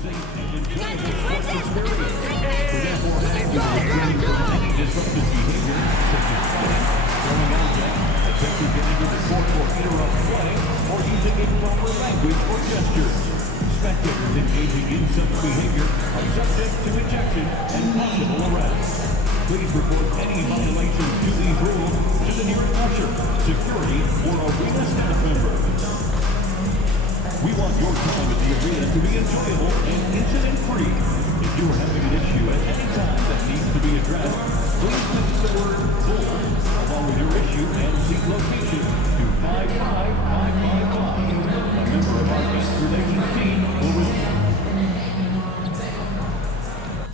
safe and enjoyable sports experience. We therefore ask you to refrain from any disruptive behavior, such as fighting, throwing objects, attempting to get into the court or interrupt play, or using improper language or gestures. Spectators engaging in such behavior are subject to ejection and possible arrest. Please report any violations to these rules to the nearest usher, security, or arena staff member. We want your time at the arena to be enjoyable and incident-free. If you are having an issue at any time that needs to be addressed, please text the word "bull" along with your issue and seat location to 55555. A member of our guest relations team will respond.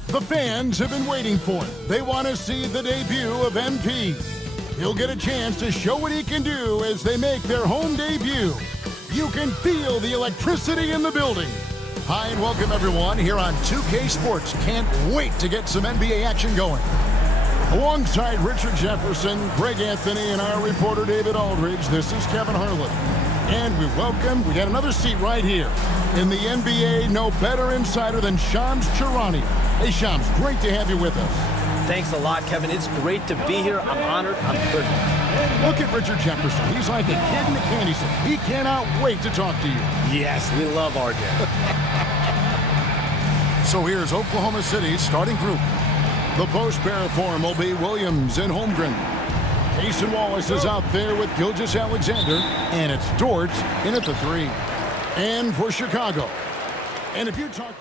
The fans have been waiting for it. They want to see the debut of MP. He'll get a chance to show what he can do as they make their home debut. You can feel the electricity in the building. Hi and welcome everyone here on 2K Sports. Can't wait to get some NBA action going. Alongside Richard Jefferson, Greg Anthony, and our reporter David Aldridge, this is Kevin Harlan. And we got another seat right here. In the NBA, no better insider than Shams Charania. Hey Shams, great to have you with us. Thanks a lot, Kevin. It's great to be here. I'm honored. I'm privileged. Look at Richard Jefferson. He's like a kid in the candy store. He cannot wait to talk to you. Yes, we love RJ. So here's Oklahoma City's starting group. The post pair form will be Williams and Holmgren. Cason Wallace is out there with Gilgeous-Alexander, and it's Dort in at the 3. And for Chicago. And if you talk to...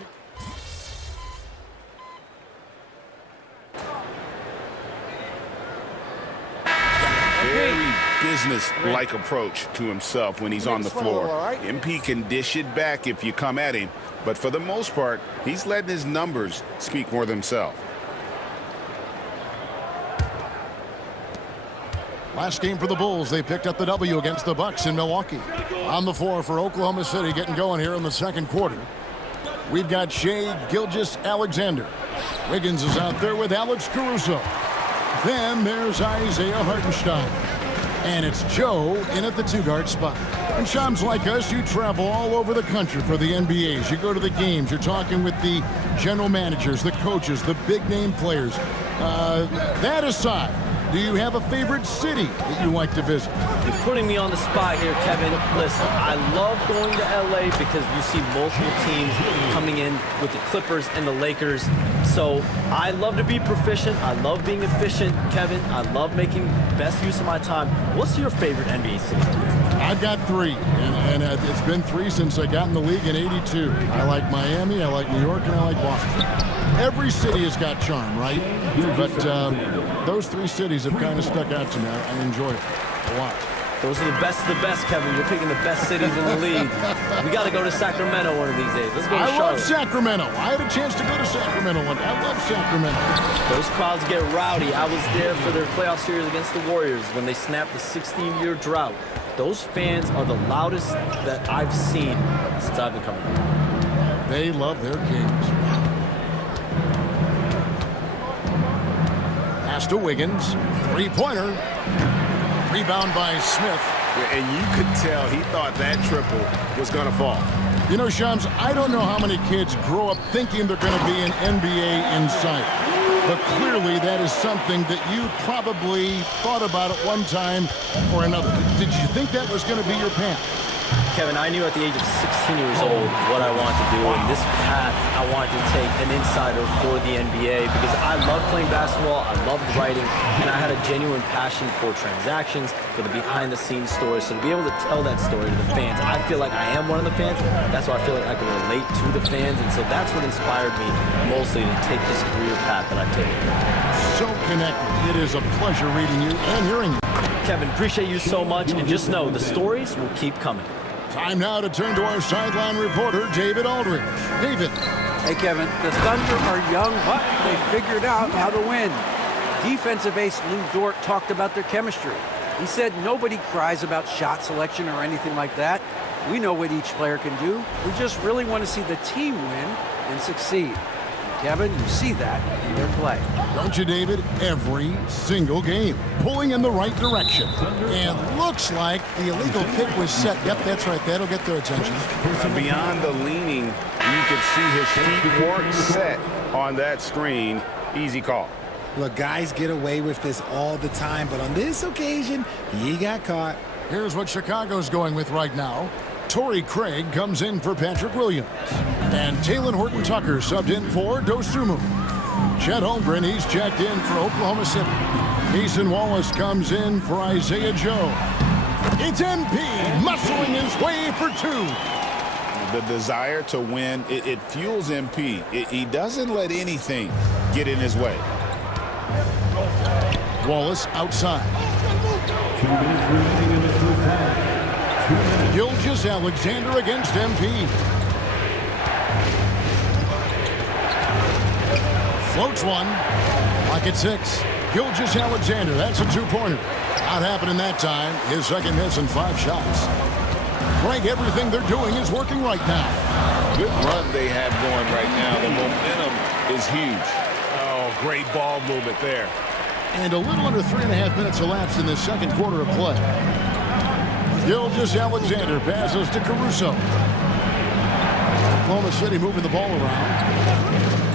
Very business-like approach to himself when he's on the floor. MP can dish it back if you come at him, but for the most part, he's letting his numbers speak for themselves. Last game for the Bulls, they picked up the W against the Bucks in Milwaukee. On the floor for Oklahoma City, getting going here in the second quarter. We've got Shai Gilgeous-Alexander. Wiggins is out there with Alex Caruso. Then there's Isaiah Hartenstein. And it's Joe in at the 2-guard spot. And Shams, like us, you travel all over the country for the NBAs. You go to the games. You're talking with the general managers, the coaches, the big-name players. That aside, do you have a favorite city that you like to visit? You're putting me on the spot here, Kevin. Listen, I love going to LA because you see multiple teams coming in with the Clippers and the Lakers. So I love to be proficient. I love being efficient, Kevin. I love making best use of my time. What's your favorite NBA city? I've got 3, and it's been 3 since I got in the league in '82. I like Miami, I like New York, and I like Boston. Every city has got charm, right? But those 3 cities have kind of stuck out to me. I enjoy it a lot. Those are the best of the best, Kevin. You're picking the best cities in the league. We got to go to Sacramento one of these days. Let's go to Charlotte. I love Sacramento. I had a chance to go to Sacramento one. I love Sacramento. Those crowds get rowdy. I was there for their playoff series against the Warriors when they snapped the 16-year drought. Those fans are the loudest that I've seen since I've been coming here. They love their kings. Pass to Wiggins. 3-pointer. Rebound by Smith. And you could tell he thought that triple was going to fall. You know, Shams, I don't know how many kids grow up thinking they're going to be an NBA in sight. But clearly that is something that you probably thought about at one time or another. Did you think that was going to be your path? Kevin, I knew at the age of 16 years old what I wanted to do, and this path I wanted to take an insider for the NBA because I love playing basketball, I loved writing, and I had a genuine passion for transactions, for the behind-the-scenes stories. So to be able to tell that story to the fans, I feel like I am one of the fans. That's why I feel like I can relate to the fans, and so that's what inspired me mostly to take this career path that I've taken. So connected. It is a pleasure reading you and hearing you. Kevin, appreciate you so much, and just know the stories will keep coming. Time now to turn to our sideline reporter, David Aldridge. David. Hey, Kevin. The Thunder are young, but they figured out how to win. Defensive ace Lou Dort talked about their chemistry. He said nobody cries about shot selection or anything like that. We know what each player can do. We just really want to see the team win and succeed. Kevin, you see that in their play. Don't you, David? Every single game. Pulling in the right direction. And looks like the illegal kick was set. Yep, that's right. That'll get their attention. Beyond the leaning, you can see his feet weren't set on that screen. Easy call. Look, guys get away with this all the time, but on this occasion, he got caught. Here's what Chicago's going with right now. Torrey Craig comes in for Patrick Williams. And Taylor Horton-Tucker subbed in for Dosunmu. Chet Holmgren, he's checked in for Oklahoma City. Mason Wallace comes in for Isaiah Joe. It's MP muscling his way for two. The desire to win, it fuels MP. He doesn't let anything get in his way. Wallace outside. 2 minutes remaining in the first half. 2 minutes. Gilgeous Alexander against MP. Floats one. Like at 6. Gilgeous Alexander, that's a two-pointer. Not happening that time. His second miss in 5 shots. Craig, everything they're doing is working right now. Good run they have going right now. The momentum is huge. Oh, great ball movement there. And a little under 3.5 minutes elapsed in the second quarter of play. Gilgeous Alexander passes to Caruso. Oklahoma City moving the ball around.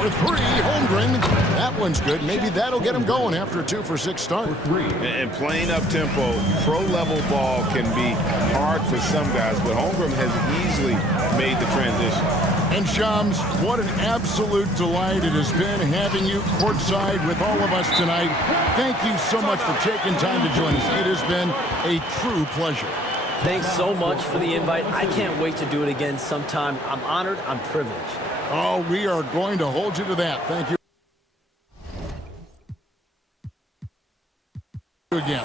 For 3, Holmgren. That one's good. Maybe that'll get him going after a 2-for-6 start. And playing up-tempo, pro-level ball can be hard for some guys, but Holmgren has easily made the transition. And Shams, what an absolute delight it has been having you courtside with all of us tonight. Thank you so much for taking time to join us. It has been a true pleasure. Thanks so much for the invite. I can't wait to do it again sometime. I'm honored. I'm privileged. Oh, we are going to hold you to that. Thank you again.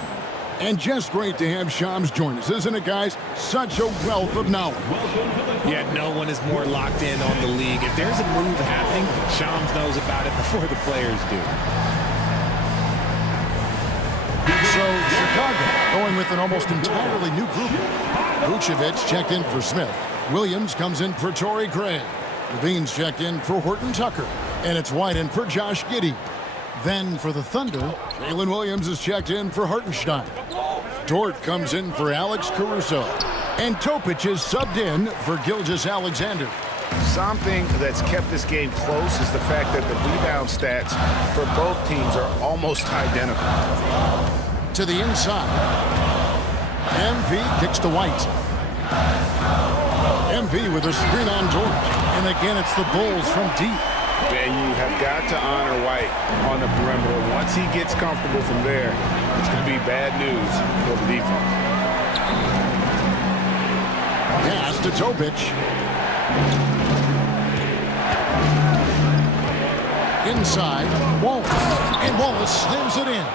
And just great to have Shams join us, isn't it, guys? Such a wealth of knowledge. Yeah, no one is more locked in on the league. If there's a move happening, Shams knows about it before the players do. So, Chicago going with an almost entirely new group. Vucevic checked in for Smith. Williams comes in for Torrey Craig. Levine's checked in for Horton-Tucker. And it's White in for Josh Giddey. Then for the Thunder, Jalen Williams is checked in for Hartenstein. Dort comes in for Alex Caruso. And Topic is subbed in for Gilgeous Alexander. Something that's kept this game close is the fact that the rebound stats for both teams are almost identical. To the inside. MP kicks to White. MP with a screen on Dort. And again, it's the Bulls from deep. And you have got to honor White on the perimeter. Once he gets comfortable from there, it's going to be bad news for the defense. Pass to Topic. Inside, Wallace. And Wallace slams it in.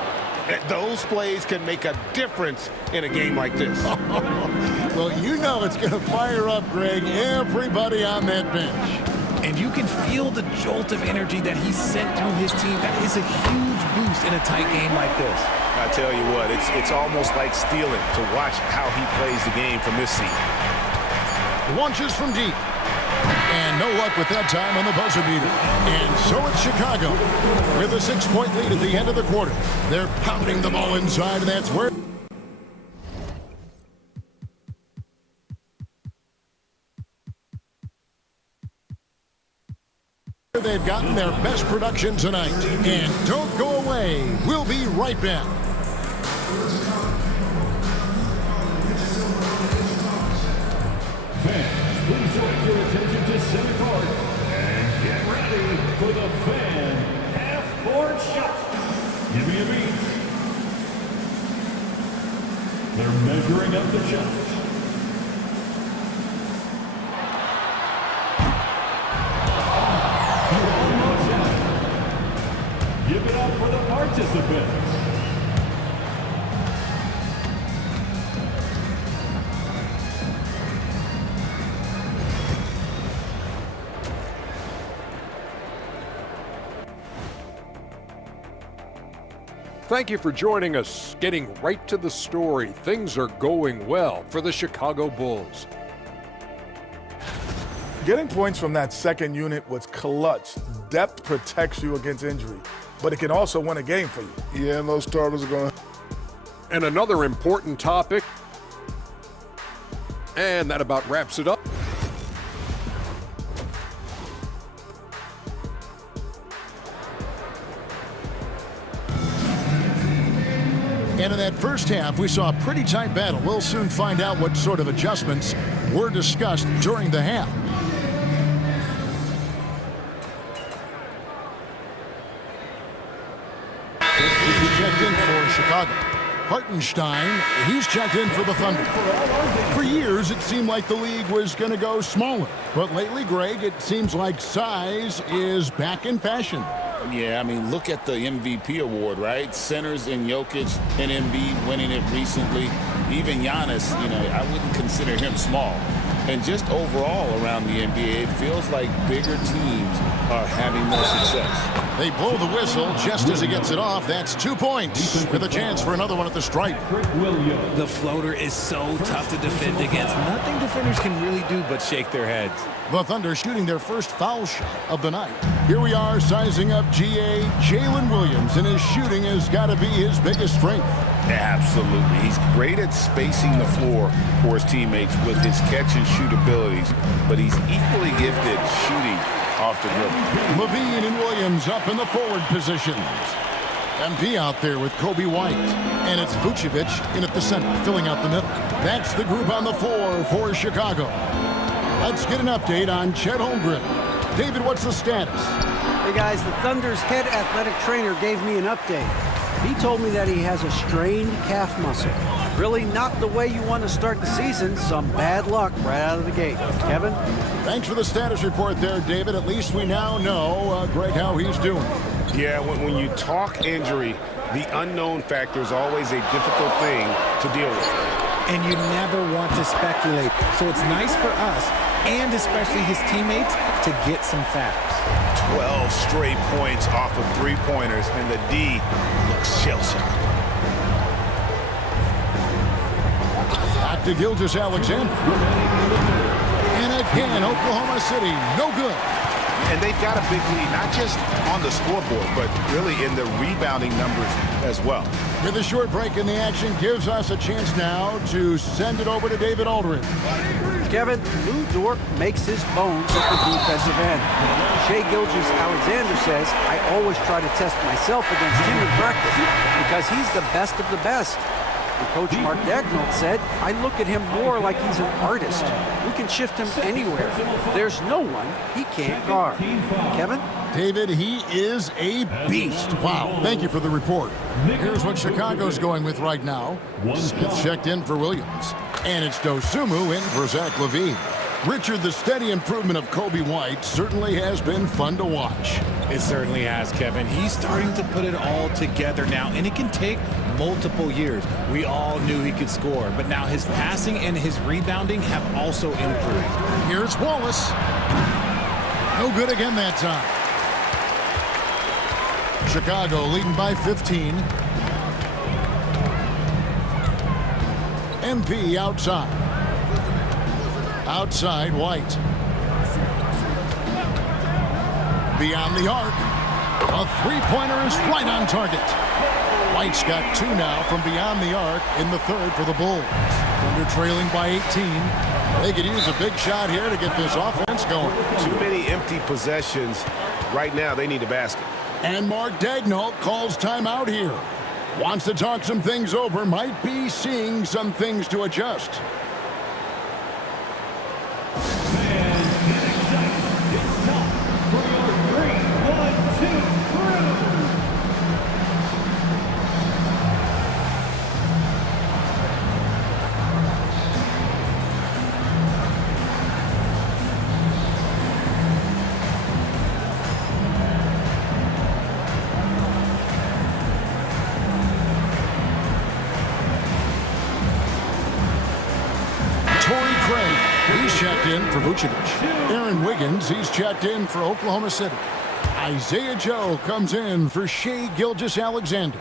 Those plays can make a difference in a game like this. Well, you know it's going to fire up, Greg, everybody on that bench. And you can feel the jolt of energy that he sent through his team. That is a huge boost in a tight game like this. I tell you what, it's almost like stealing to watch how he plays the game from this seat. Launches from deep. And no luck with that time on the buzzer beater. And so it's Chicago with a 6-point lead at the end of the quarter. They're pounding the ball inside, and that's where they've gotten their best production tonight. And don't go away. We'll be right back. Fans, please direct your attention to center court and get ready for the fan half-court shots. Give me a beat. They're measuring up the shots. You're almost out. Give it up for the participants. Thank you for joining us. Getting right to the story, things are going well for the Chicago Bulls. Getting points from that second unit was clutch. Depth protects you against injury, but it can also win a game for you. Yeah, and those starters are going to... And another important topic. And that about wraps it up. And in that first half, we saw a pretty tight battle. We'll soon find out what sort of adjustments were discussed during the half. He checked in for Chicago. Hartenstein, he's checked in for the Thunder. For years, it seemed like the league was going to go smaller. But lately, Greg, it seems like size is back in fashion. Yeah, I mean, look at the MVP award, right? Centers in Jokic and Embiid winning it recently. Even Giannis, I wouldn't consider him small. And just overall around the NBA, it feels like bigger teams are having more success. They blow the whistle just as he gets it off. That's 2 points with a chance for another one at the stripe. The floater is so tough to defend against. Nothing defenders can really do but shake their heads. The Thunder shooting their first foul shot of the night. Here we are sizing up GA Jalen Williams, and his shooting has got to be his biggest strength. Absolutely. He's great at spacing the floor for his teammates with his catch-and-shoot abilities, but he's equally gifted shooting off the dribble. Levine and Williams up in the forward positions. MP out there with Kobe White. And it's Vucevic in at the center, filling out the middle. That's the group on the floor for Chicago. Let's get an update on Chet Holmgren. David, what's the status? Hey guys, the Thunder's head athletic trainer gave me an update. He told me that he has a strained calf muscle. Really not the way you want to start the season. Some bad luck right out of the gate. Kevin? Thanks for the status report there, David. At least we now know, Greg, how he's doing. Yeah, when you talk injury, the unknown factor is always a difficult thing to deal with. And you never want to speculate. So it's nice for us, and especially his teammates, to get some facts. 12 straight points off of three-pointers, and the D looks shell-shocked. Back to Gilgeous-Alexander. And again, Oklahoma City, no good. And they've got a big lead, not just on the scoreboard, but really in the rebounding numbers as well. With a short break in the action, gives us a chance now to send it over to David Aldridge. Kevin, Lou Dort makes his bones at the defensive end. Shai Gilgeous-Alexander says, I always try to test myself against him in practice because he's the best of the best. And Coach Mark Daigneault said, I look at him more like he's an artist. We can shift him anywhere. There's no one he can't guard. Kevin? David, he is a beast. Wow, thank you for the report. Here's what Chicago's going with right now. Smith checked in for Williams. And it's Dosunmu in for Zach LaVine. Richard, the steady improvement of Kobe White certainly has been fun to watch. It certainly has, Kevin. He's starting to put it all together now, and it can take multiple years. We all knew he could score, but now his passing and his rebounding have also improved. Here's Wallace. No good again that time. Chicago leading by 15. MP outside. Outside, White. Beyond the arc. A three-pointer is right on target. White's got two now from beyond the arc in the third for the Bulls. Under trailing by 18. They could use a big shot here to get this offense going. Too many empty possessions. Right now, they need a basket. And Mark Daigneault calls timeout here. Wants to talk some things over. Might be seeing some things to adjust. Checked in for Vucevic. Aaron Wiggins, he's checked in for Oklahoma City. Isaiah Joe comes in for Shai Gilgeous-Alexander.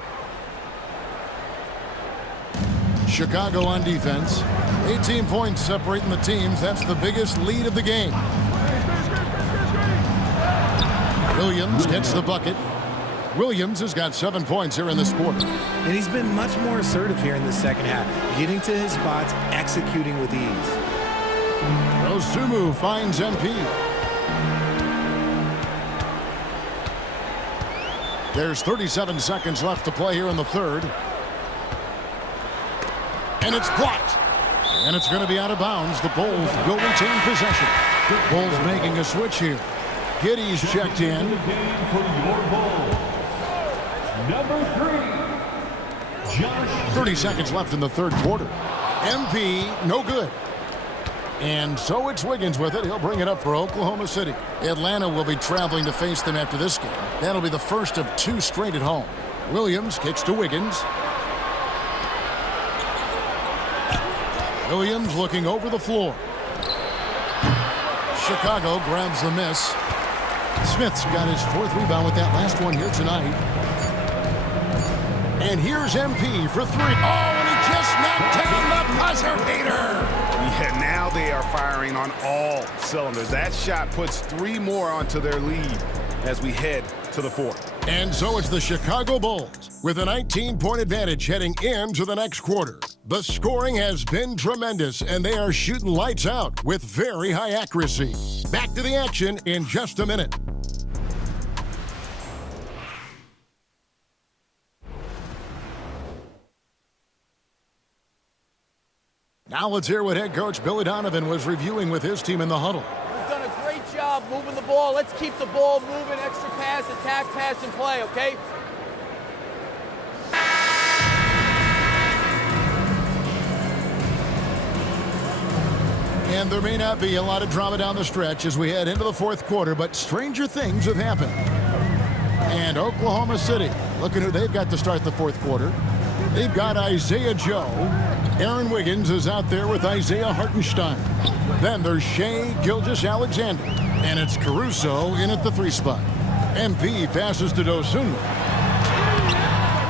Chicago on defense. 18 points separating the teams. That's the biggest lead of the game. Williams gets the bucket. Williams has got 7 points here in this quarter. And he's been much more assertive here in the second half, getting to his spots, executing with ease. Dosunmu finds MP. There's 37 seconds left to play here in the third. And it's blocked. And it's going to be out of bounds. The Bulls will retain possession. Bulls making a switch here. Giddey's checked in. For your Bulls, number 3, Josh. 30 seconds left in the third quarter. MP, no good. And so it's Wiggins with it. He'll bring it up for Oklahoma City. Atlanta will be traveling to face them after this game. That'll be the first of 2 straight at home. Williams kicks to Wiggins. Williams looking over the floor. Chicago grabs the miss. Smith's got his 4th rebound with that last one here tonight. And here's MP for 3. Oh, and he just knocked down the buzzer beater. Yeah, now they are firing on all cylinders. That shot puts 3 more onto their lead as we head to the 4th. And so it's the Chicago Bulls with a 19-point advantage heading into the next quarter. The scoring has been tremendous, and they are shooting lights out with very high accuracy. Back to the action in just a minute. Now let's hear what head coach Billy Donovan was reviewing with his team in the huddle. We've done a great job moving the ball. Let's keep the ball moving, extra pass, attack, pass, and play, okay? And there may not be a lot of drama down the stretch as we head into the 4th quarter, but stranger things have happened. And Oklahoma City, looking who they've got to start the 4th quarter. They've got Isaiah Joe. Aaron Wiggins is out there with Isaiah Hartenstein. Then there's Shai Gilgeous-Alexander. And it's Caruso in at the 3 spot. MP passes to Dosunmu.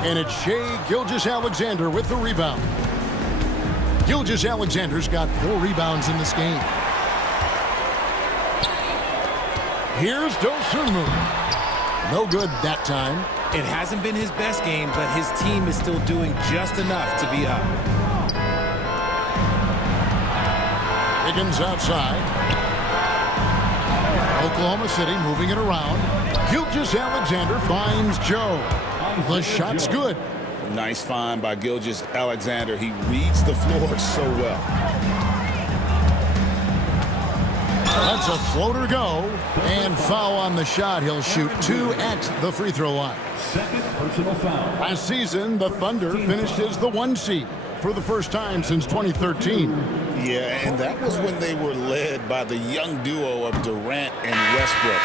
And it's Shai Gilgeous-Alexander with the rebound. Gilgeous-Alexander's got 4 rebounds in this game. Here's Dosunmu. No good that time. It hasn't been his best game, but his team is still doing just enough to be up. Wiggins outside. Oklahoma City moving it around. Gilgeous-Alexander finds Joe. The shot's good. Nice find by Gilgeous-Alexander. He reads the floor so well. Lets a floater go. And foul on the shot. He'll shoot 2 at the free throw line. 2nd personal foul. Last season, the Thunder finished as the 1 seed for the first time since 2013. Yeah, and that was when they were led by the young duo of Durant and Westbrook.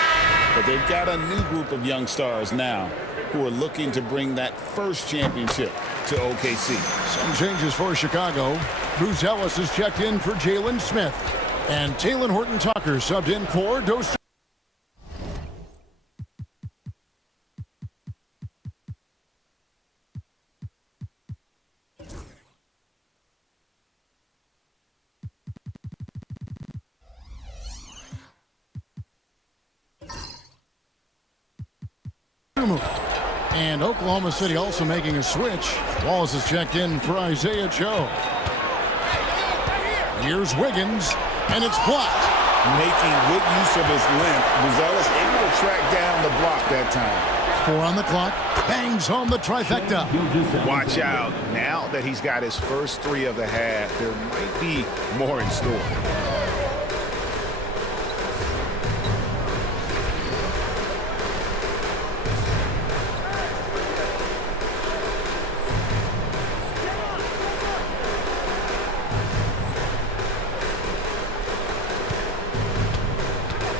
But they've got a new group of young stars now who are looking to bring that first championship to OKC. Some changes for Chicago. Bruce Ellis is checked in for Jalen Smith. And Talen Horton-Tucker subbed in for Dosunmu. And Oklahoma City also making a switch. Wallace is checked in for Isaiah Joe. Here's Wiggins, and it's blocked. Making good use of his length, Buzelis able to track down the block that time. 4 on the clock, bangs home the trifecta. Watch out. Now that he's got his first 3 of the half, there might be more in store.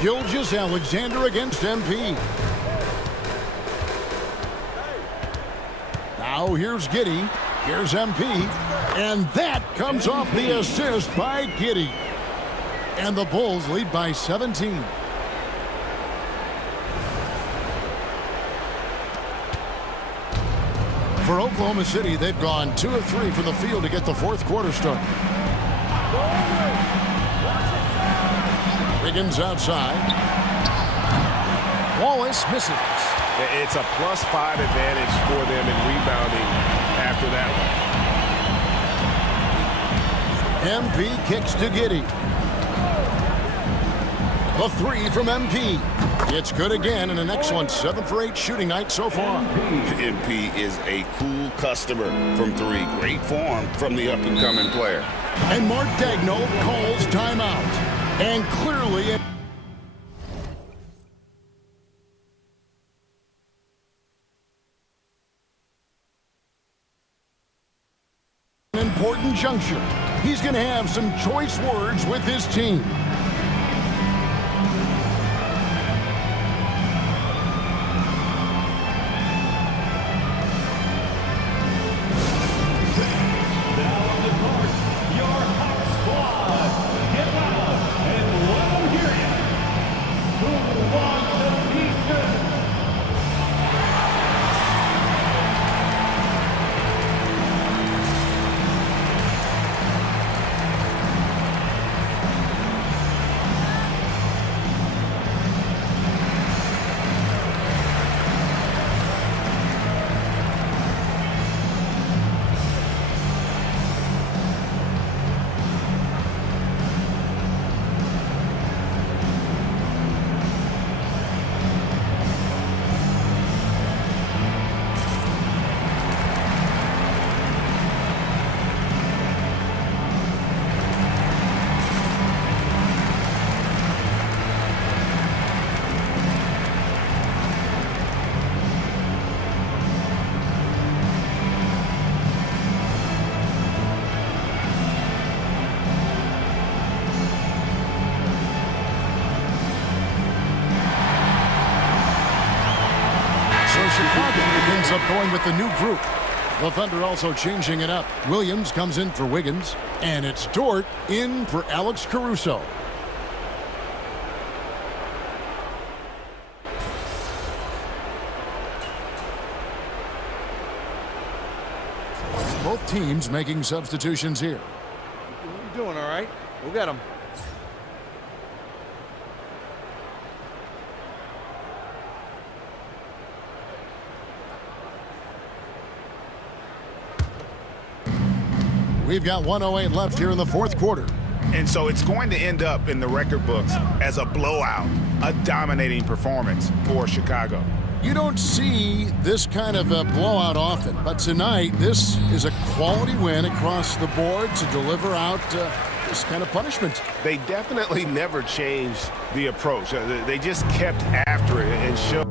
Gilgeous-Alexander against MP. Now here's Giddey. Here's MP. And that comes off the assist by Giddey. And the Bulls lead by 17. For Oklahoma City, they've gone 2 of 3 from the field to get the 4th quarter started. Wiggins outside. Wallace misses. It's a +5 advantage for them in rebounding after that one. MP kicks to Giddey. The three from MP. It's good again, and an excellent 7 for 8 shooting night so far. MP is a cool customer from 3. Great form from the up-and-coming player. And Mark Daigneault calls timeout. And clearly... an important juncture. He's going to have some choice words with his team. Chicago ends up going with the new group. The Thunder also changing it up. Williams comes in for Wiggins, and it's Dort in for Alex Caruso. Both teams making substitutions here. You're doing all right. We'll get him. We've got 1:08 left here in the fourth quarter. And so it's going to end up in the record books as a blowout, a dominating performance for Chicago. You don't see this kind of a blowout often, but tonight this is a quality win across the board to deliver out this kind of punishment. They definitely never changed the approach. They just kept after it and showed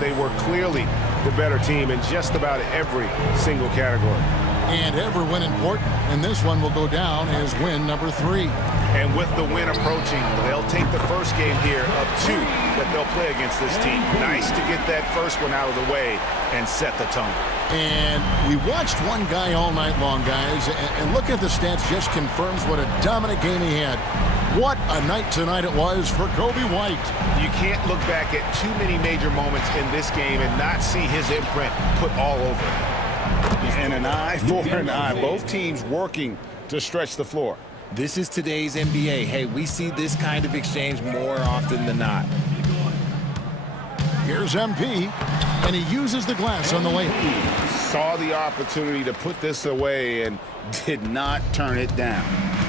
they were clearly the better team in just about every single category. And every win important, and this one will go down as win number 3. And with the win approaching, they'll take the first game here of 2 that they'll play against this team. Nice to get that first one out of the way and set the tone. And we watched one guy all night long, guys, and look at the stats just confirms what a dominant game he had. What a night tonight it was for Kobe White. You can't look back at too many major moments in this game and not see his imprint put all over it. And an eye for an eye. Both teams working to stretch the floor. This is today's NBA. Hey, we see this kind of exchange more often than not. Here's MP, and he uses the glass on the layup. Saw the opportunity to put this away and did not turn it down.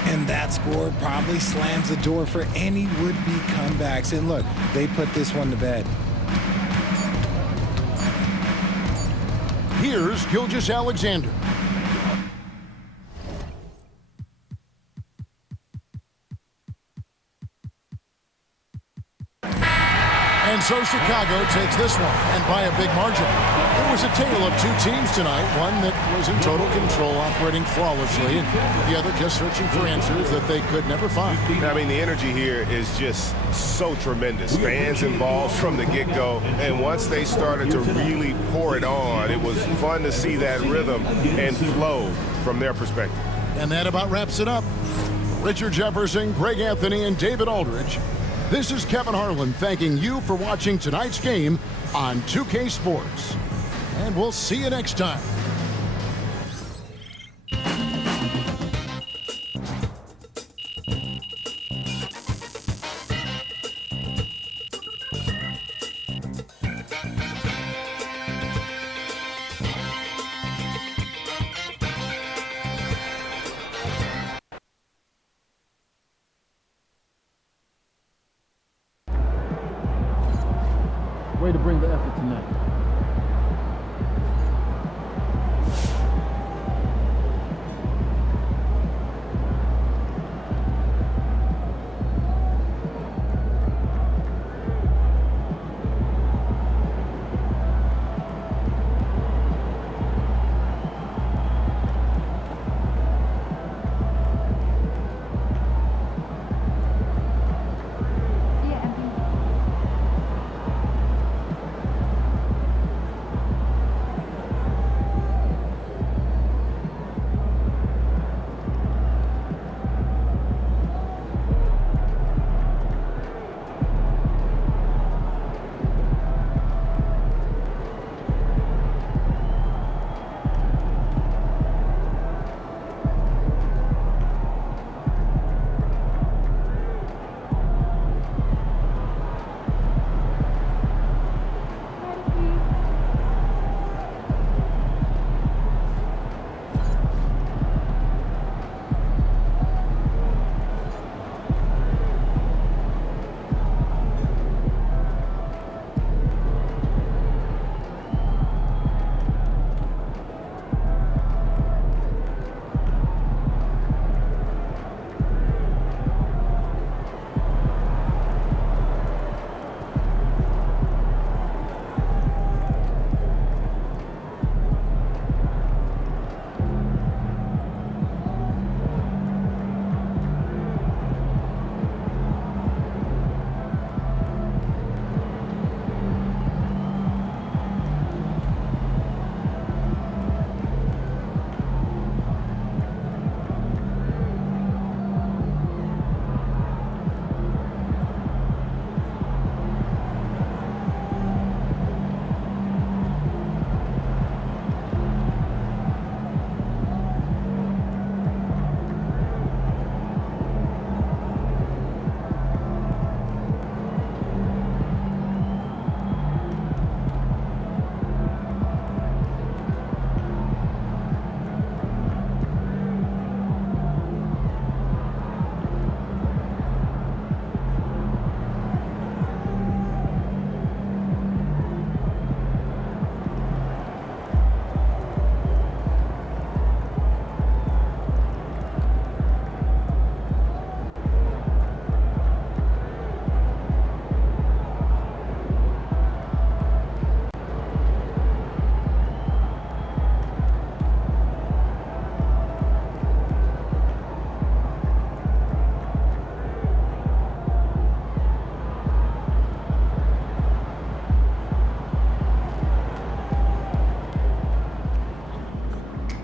And that score probably slams the door for any would-be comebacks. And look, they put this one to bed. Here's Gilgeous-Alexander. And so Chicago takes this one, and by a big margin. It was a tale of 2 teams tonight, one that was in total control, operating flawlessly, and the other just searching for answers that they could never find. I mean, the energy here is just so tremendous. Fans involved from the get-go, and once they started to really pour it on, it was fun to see that rhythm and flow from their perspective. And that about wraps it up. Richard Jefferson, Greg Anthony, and David Aldridge. This is Kevin Harlan thanking you for watching tonight's game on 2K Sports. And we'll see you next time. way to bring the effort tonight.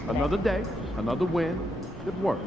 Another day, another win. Good work.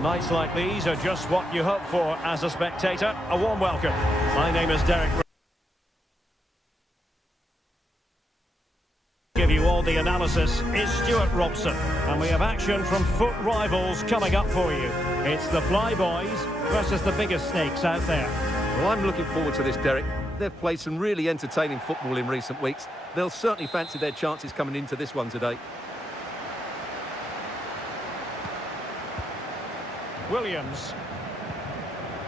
Well, nights like these are just what you hope for as a spectator. A warm welcome. My name is Derek. Give you all the analysis is Stuart Robson, and we have action from foot rivals coming up for you. It's the Flyboys versus the biggest snakes out there. Well, I'm looking forward to this, Derek. They've played some really entertaining football in recent weeks. They'll certainly fancy their chances coming into this one today. Williams.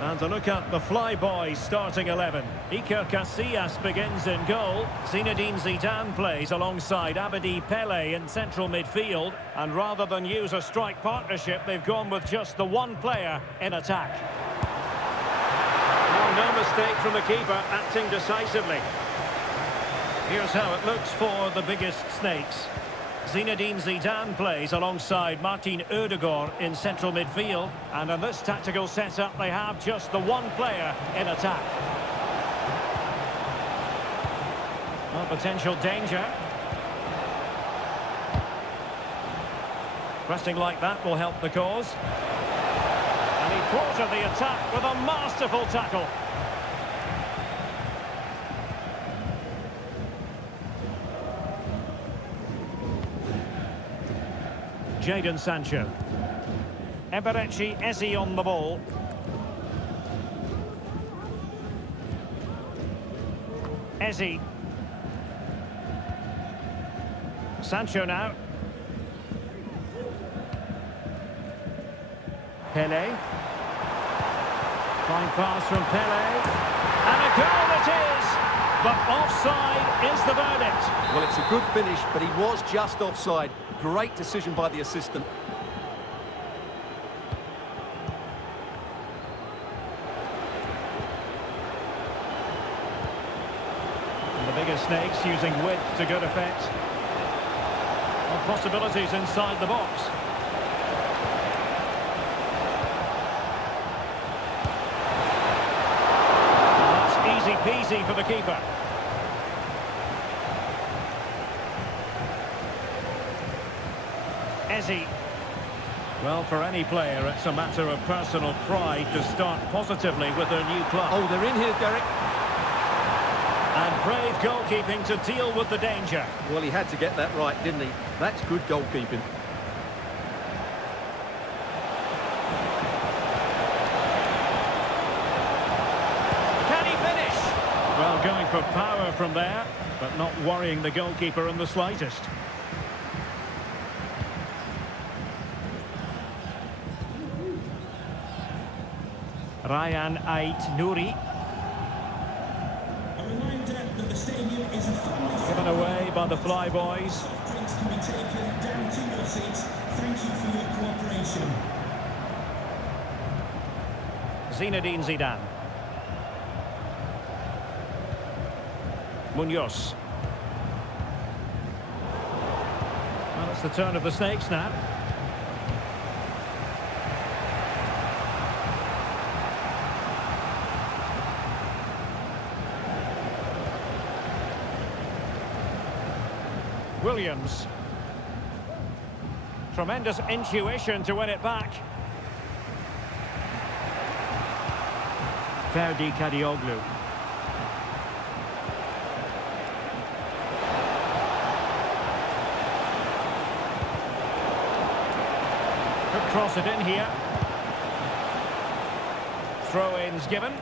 And a look at the Flyboys starting 11. Iker Casillas begins in goal. Zinedine Zidane plays alongside Abedi Pele in central midfield. And rather than use a strike partnership, they've gone with just the one player in attack. Oh, no mistake from the keeper, acting decisively. Here's how it looks for the biggest snakes. Zinedine Zidane plays alongside Martin Ødegaard in central midfield, and in this tactical setup they have just the one player in attack. Well, potential danger. Pressing like that will help the cause. And he thwarted the attack with a masterful tackle. Jadon Sancho. Eberechi Eze on the ball. Eze. Sancho now. Pele. Fine pass from Pele. And a goal it is! But offside is the verdict. Well, it's a good finish, but he was just offside. Great decision by the assistant. And the bigger snakes using width to good effect. Well, possibilities inside the box. And that's easy peasy for the keeper. Eze. Well, for any player, it's a matter of personal pride to start positively with their new club. Oh, they're in here, Derek. And brave goalkeeping to deal with the danger. Well, he had to get that right, didn't he? That's good goalkeeping. Can he finish? Well, going for power from there, but not worrying the goalkeeper in the slightest. Ryan Ait-Nouri. Given away by the Flyboys. Zinedine Zidane. Munoz. Well, it's the turn of the snakes now. Williams. Tremendous intuition to win it back. Ferdi Kadioglu. Could cross it in here. Throw-ins given.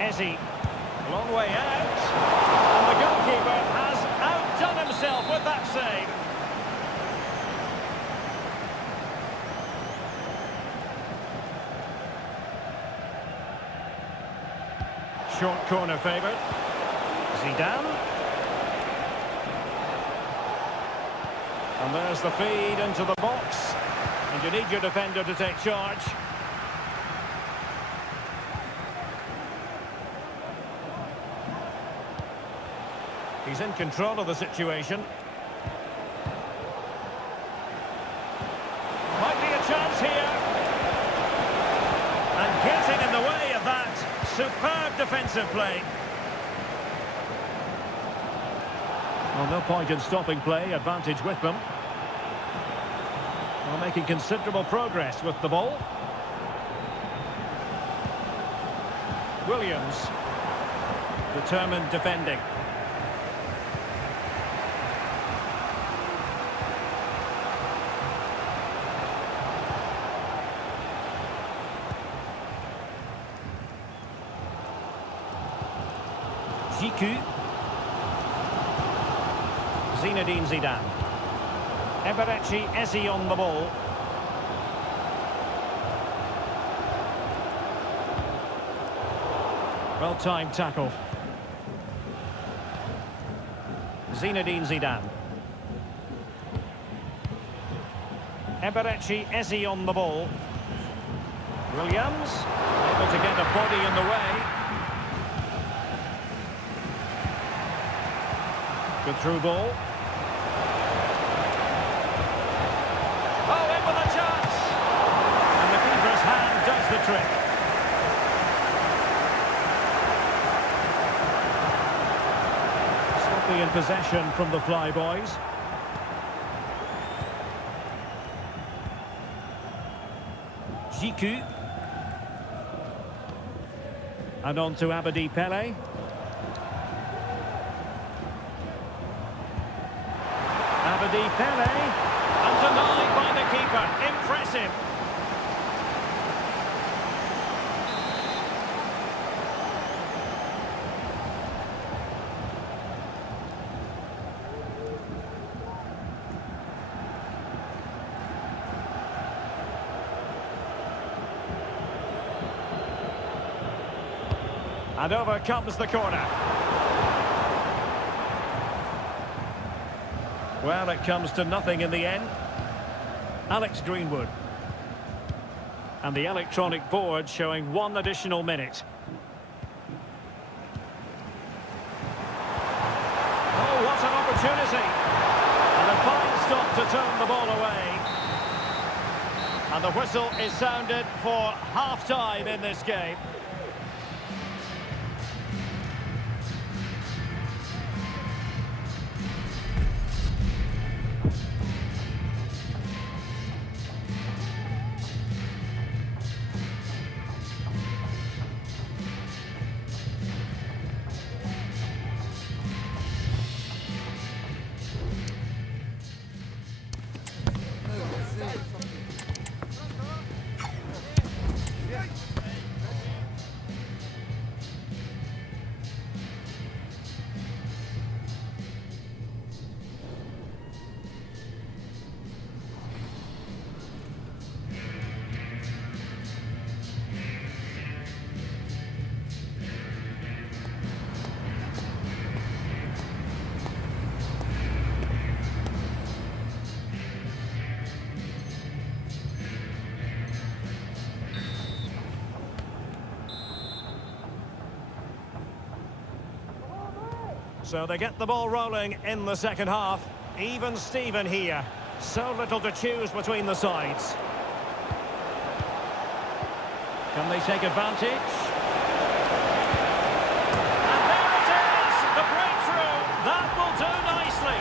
Eze, long way out, and the goalkeeper has outdone himself with that save. Short corner favoured. Zidane. And there's the feed into the box, and you need your defender to take charge. He's in control of the situation. Might be a chance here. And getting in the way of that. Superb defensive play. Well, no point in stopping play. Advantage with them. Well, making considerable progress with the ball. Williams. Determined defending. Ziku. Zinedine Zidane. Eberechi Eze on the ball. Well-timed tackle. Zinedine Zidane. Eberechi Eze on the ball. Williams able to get a body in the way. Good through ball. Oh, in with a chance! And the keeper's hand does the trick. Sloppy in possession from the Flyboys. Ziku. And on to Abedi Pele. Abedi Pele, and denied by the keeper. Impressive. And over comes the corner. Well, it comes to nothing in the end. Alex Greenwood. And the electronic board showing 1 additional minute. Oh, what an opportunity. And a fine stop to turn the ball away. And the whistle is sounded for half-time in this game. So they get the ball rolling in the second half. Even Steven here. So little to choose between the sides. Can they take advantage? And there it is! The breakthrough! That will do nicely.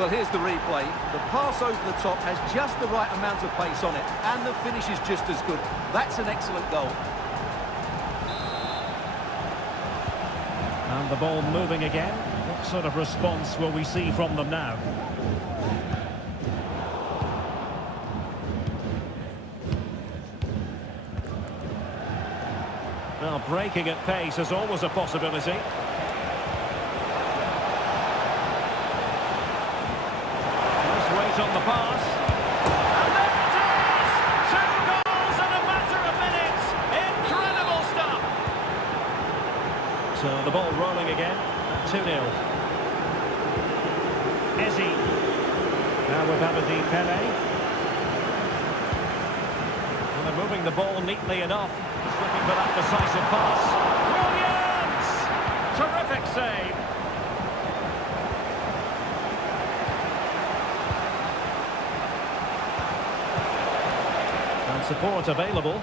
Well, here's the replay. The pass over the top has just the right amount of pace on it, and the finish is just as good. That's an excellent goal. And the ball moving again. What sort of response will we see from them now? Well, breaking at pace is always a possibility. Nice weight on the pass. And there it is! 2 goals in a matter of minutes! Incredible stuff! So the ball rolling again at 2-0. Eze. Now with Abedi Pele. And they're moving the ball neatly enough. He's looking for that decisive pass. Williams! Terrific save. And support available.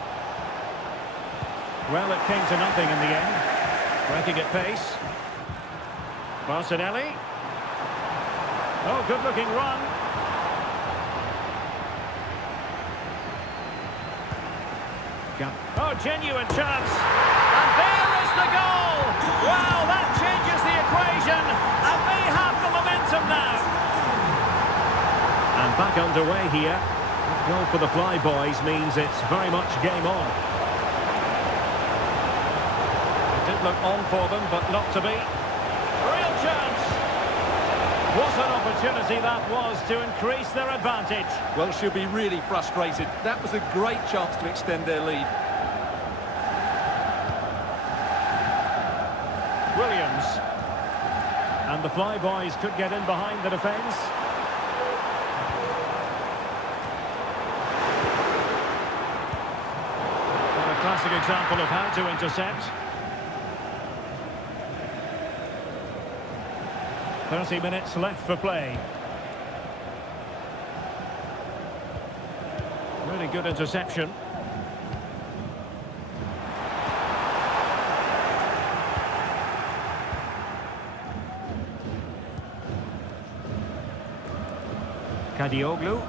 Well, it came to nothing in the end. Breaking at pace. Martinelli. Oh, good-looking run. Oh, genuine chance. And there is the goal. Wow, that changes the equation. And they have the momentum now. And back underway here. That goal for the Flyboys means it's very much game on. It did look on for them, but not to be. Real chance. What an opportunity that was to increase their advantage. Well, she'll be really frustrated. That was a great chance to extend their lead. Williams. And the Flyboys could get in behind the defence. And a classic example of how to intercept. 30 minutes left for play. Really good interception. Kadioglu.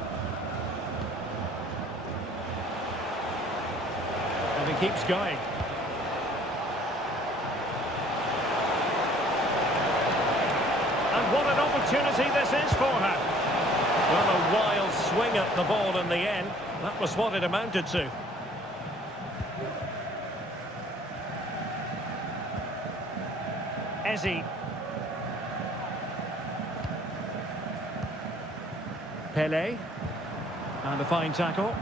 And he keeps going. And what an opportunity this is for her. Well, a wild swing at the ball in the end. That was what it amounted to. Eze. Pele. And a fine tackle.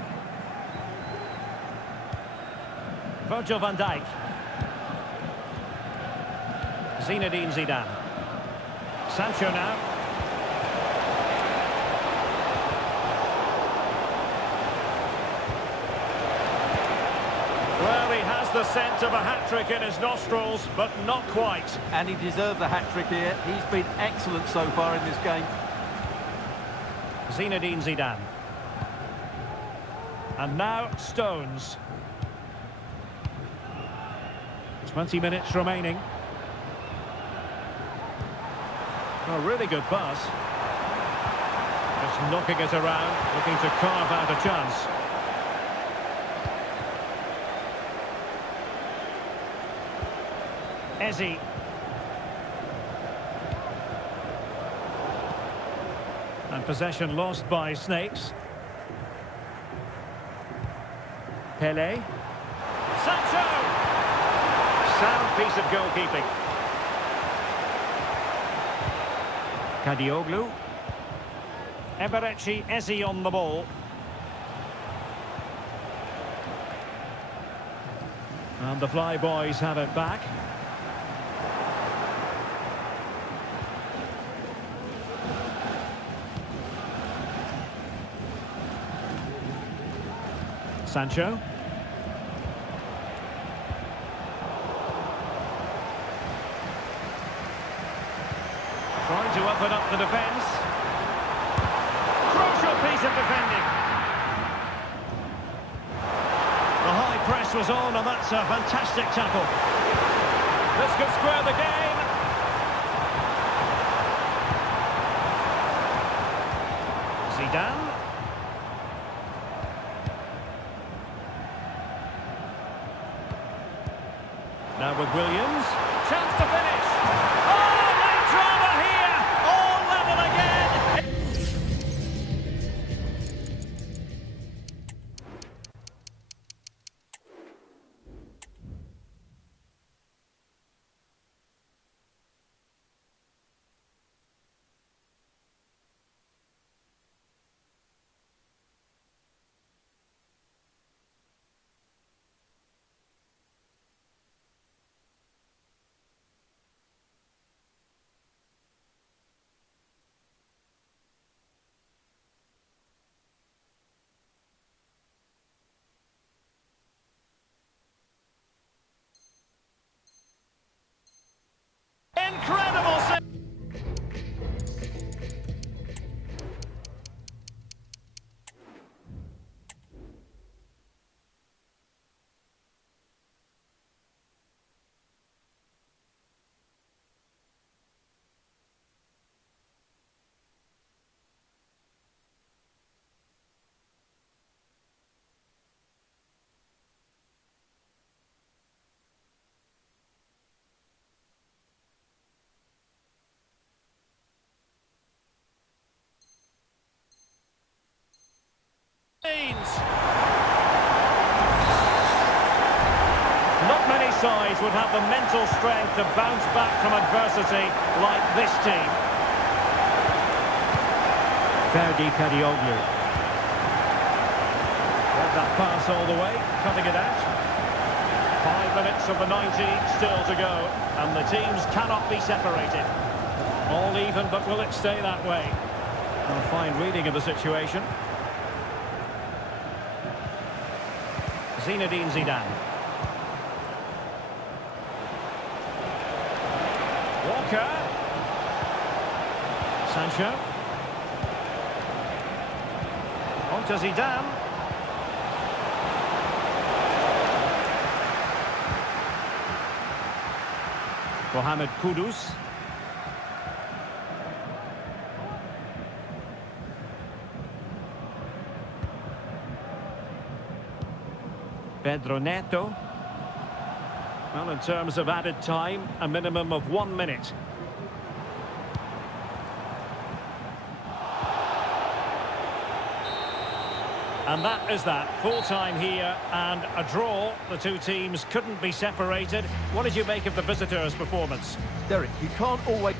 Virgil van Dijk. Zinedine Zidane. Sancho now. Well, he has the scent of a hat-trick in his nostrils, but not quite. And he deserves a hat-trick here. He's been excellent so far in this game. Zinedine Zidane. And now Stones. 20 minutes remaining. A really good pass. Just knocking it around, looking to carve out a chance. Eze. And possession lost by Snakes. Pele. Sancho! Sound piece of goalkeeping. Kadioglu. Eberechi Eze on the ball. And the Flyboys have it back. Sancho. Trying to open up the defence. Crucial piece of defending. The high press was on, and that's a fantastic tackle. This could square the game. Zidane. Now with Williams. Chance to finish. Oh, late drama here. All level again. sides would have the mental strength to bounce back from adversity like this team. Ferdi Kadioglu. Read that pass all the way, cutting it out. 5 minutes of the 90 still to go, and the teams cannot be separated. All even, but will it stay that way? A fine reading of the situation. Zinedine Zidane. Walker. Sancho. On to Zidane. Mohamed Kudus. Pedro Neto. Well, in terms of added time, a minimum of 1 minute. And that is that. Full time here and a draw. The two teams couldn't be separated. What did you make of the visitors' performance? Derek, you can't always...